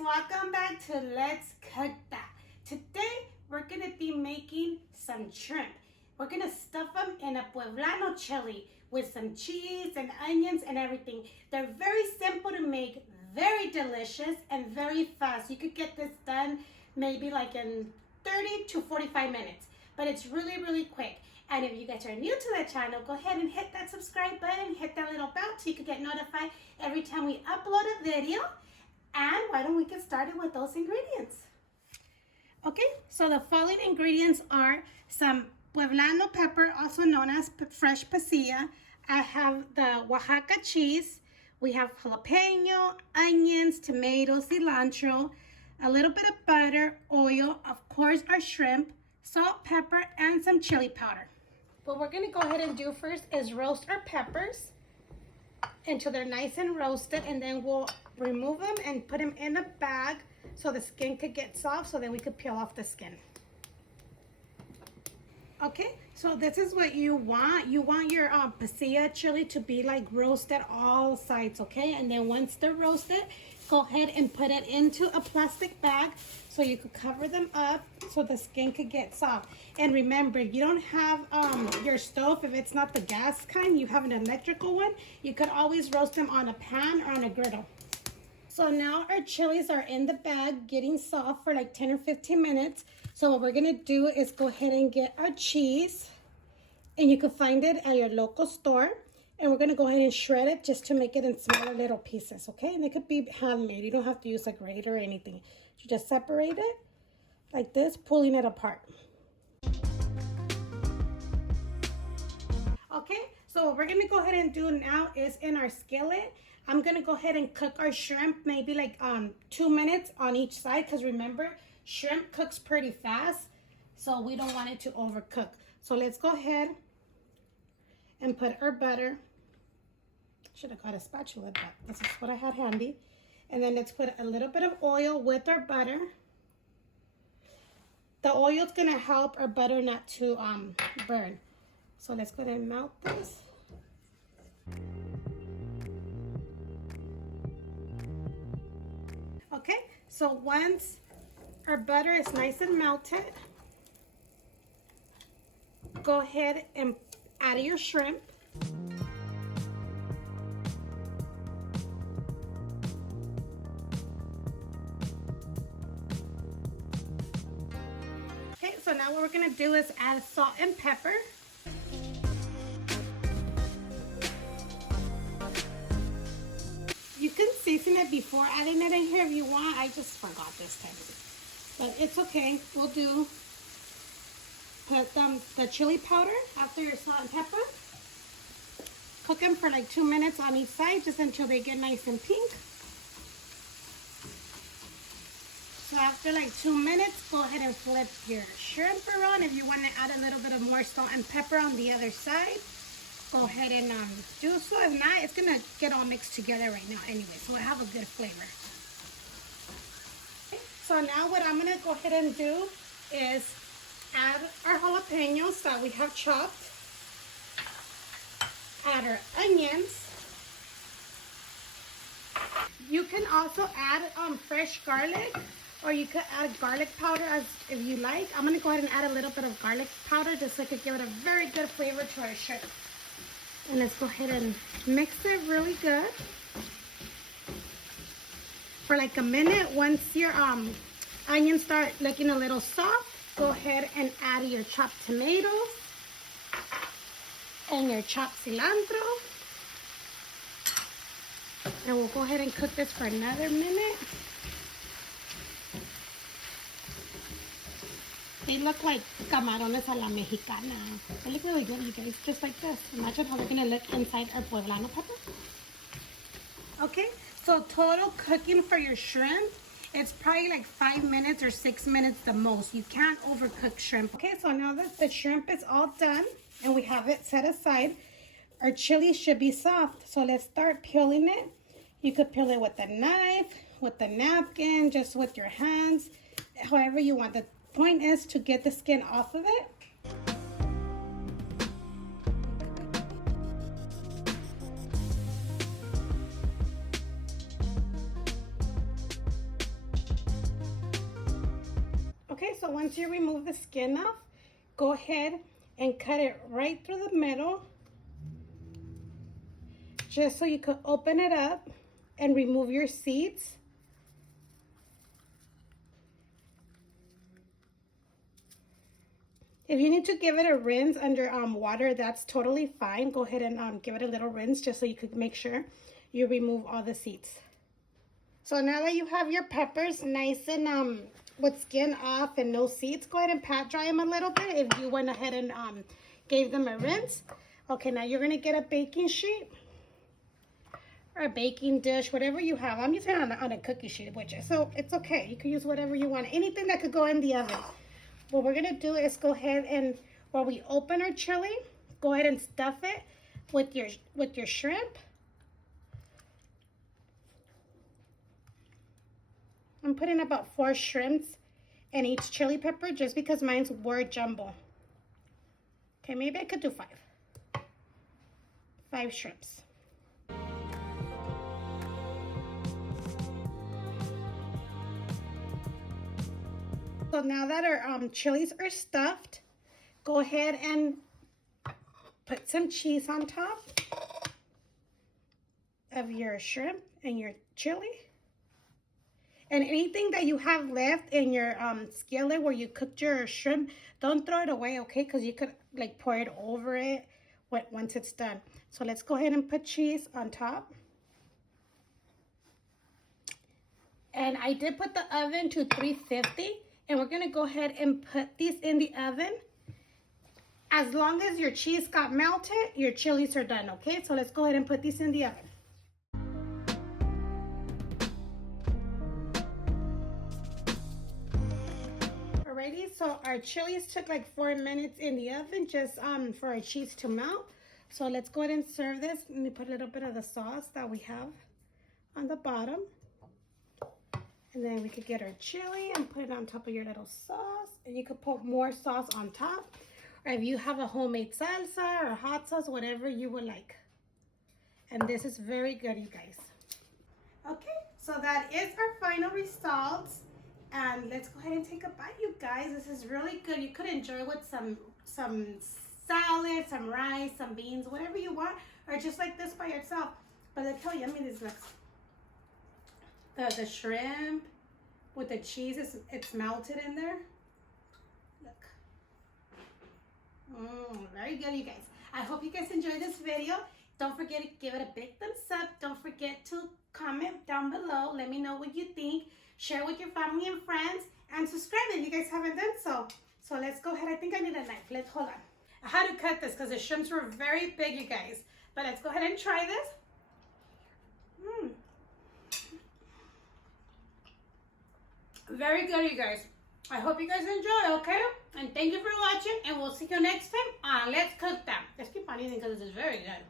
welcome back to Let's Cook That. Today we're going to be making some shrimp. We're going to stuff them in a Poblano chili with some cheese and onions and everything. They're very simple to make, very delicious, and very fast. You could get this done maybe like in 30 to 45 minutes, but it's really quick. And if you guys are new to the channel, go ahead and hit that subscribe button, hit that little bell so you can get notified every time we upload a video. And why don't we get started with those ingredients? Okay, so the following ingredients are some Poblano pepper, also known as fresh pasilla. I have the Oaxaca cheese. We have jalapeño, onions, tomatoes, cilantro, a little bit of butter, oil, of course our shrimp, salt, pepper, and some chili powder. What we're gonna go ahead and do first is roast our peppers until they're nice and roasted, and then we'll remove them and put them in a bag so the skin could get soft, so then we could peel off the skin. Okay, so this is what you want. You want your pasilla chili to be like roasted all sides, okay? And then once they're roasted, go ahead and put it into a plastic bag so you could cover them up so the skin could get soft. And remember, you don't have your stove, if it's not the gas kind, you have an electrical one, you could always roast them on a pan or on a griddle. So now our chilies are in the bag getting soft for like 10 or 15 minutes. So what we're gonna do is go ahead and get our cheese, and you can find it at your local store. And we're gonna go ahead and shred it just to make it in smaller little pieces, okay? And it could be handmade. You don't have to use a grater or anything. You just separate it like this, pulling it apart. Okay, so what we're gonna go ahead and do now is in our skillet, I'm gonna go ahead and cook our shrimp maybe like 2 minutes on each side, because remember, shrimp cooks pretty fast, so we don't want it to overcook. So let's go ahead and put our butter. Should have got a spatula, but this is what I had handy. And then let's put a little bit of oil with our butter. The oil is gonna help our butter not to burn. So let's go ahead and melt this. Okay, so once our butter is nice and melted, go ahead and add your shrimp. Okay, so now what we're gonna do is add salt and pepper. You can season it before adding it in here if you want. I just forgot this time, but it's okay. We'll do put the chili powder after your salt and pepper. Cook them for like 2 minutes on each side, just until they get nice and pink. So after like 2 minutes, go ahead and flip your shrimp around. If you want to add a little bit of more salt and pepper on the other side, go ahead and do so. If not, it's gonna get all mixed together right now anyway, so it'll have a good flavor. Okay, so now what I'm gonna go ahead and do is add our jalapeños that we have chopped, add our onions. You can also add fresh garlic, or you could add garlic powder as if you like. I'm gonna go ahead and add a little bit of garlic powder just so I could give it a very good flavor to our shrimp. And let's go ahead and mix it really good for like a minute. Once your onions start looking a little soft, go ahead and add your chopped tomato and your chopped cilantro. And we'll go ahead and cook this for another minute. They look like camarones a la mexicana. They look really good, you guys, just like this. Imagine how they're gonna look inside our Poblano pepper. Okay, so total cooking for your shrimp, it's probably like 5 minutes or 6 minutes the most. You can't overcook shrimp. Okay, so now that the shrimp is all done and we have it set aside, our chili should be soft. So let's start peeling it. You could peel it with a knife, with a napkin, just with your hands, however you want. The point is to get the skin off of it. so once you remove the skin off, go ahead and cut it right through the middle, just so you could open it up and remove your seeds. If you need to give it a rinse under water, that's totally fine. Go ahead and give it a little rinse just so you could make sure you remove all the seeds. So now that you have your peppers nice and with skin off and no seeds, go ahead and pat dry them a little bit if you went ahead and gave them a rinse. Okay, now you're gonna get a baking sheet or a baking dish, whatever you have. I'm using it on a cookie sheet, so it's okay. You can use whatever you want, anything that could go in the oven. What we're gonna do is go ahead and while we open our chili, go ahead and stuff it with your shrimp. I'm putting about 4 shrimps in each chili pepper just because mine's were jumbo. Okay, maybe I could do 5. 5 shrimps. So now that our chilies are stuffed, go ahead and put some cheese on top of your shrimp and your chili. And anything that you have left in your skillet where you cooked your shrimp, don't throw it away, okay? Because you could like pour it over it once it's done. So let's go ahead and put cheese on top. And I did put the oven to 350. And we're gonna go ahead and put these in the oven. As long as your cheese got melted, your chilies are done, okay? So let's go ahead and put these in the oven. Alrighty, so our chilies took like 4 minutes in the oven just for our cheese to melt. So let's go ahead and serve this. Let me put a little bit of the sauce that we have on the bottom. And then we could get our chili and put it on top of your little sauce. And you could put more sauce on top. Or if you have a homemade salsa or hot sauce, whatever you would like. And this is very good, you guys. Okay, so that is our final results. And let's go ahead and take a bite, you guys. This is really good. You could enjoy with some salad, some rice, some beans, whatever you want. Or just like this by itself. But look how yummy this looks. The shrimp with the cheese, it's melted in there. Look. Very good, you guys. I hope you guys enjoyed this video. Don't forget to give it a big thumbs up. Don't forget to comment down below. Let me know what you think. Share with your family and friends. And subscribe if you guys haven't done so. So let's go ahead. I think I need a knife. Let's hold on. I had to cut this because the shrimps were very big, you guys. But let's go ahead and try this. Very good, you guys. I hope you guys enjoy, okay? And thank you for watching, and we'll see you next time on Let's Cook Them. Let's keep on eating because this is very good.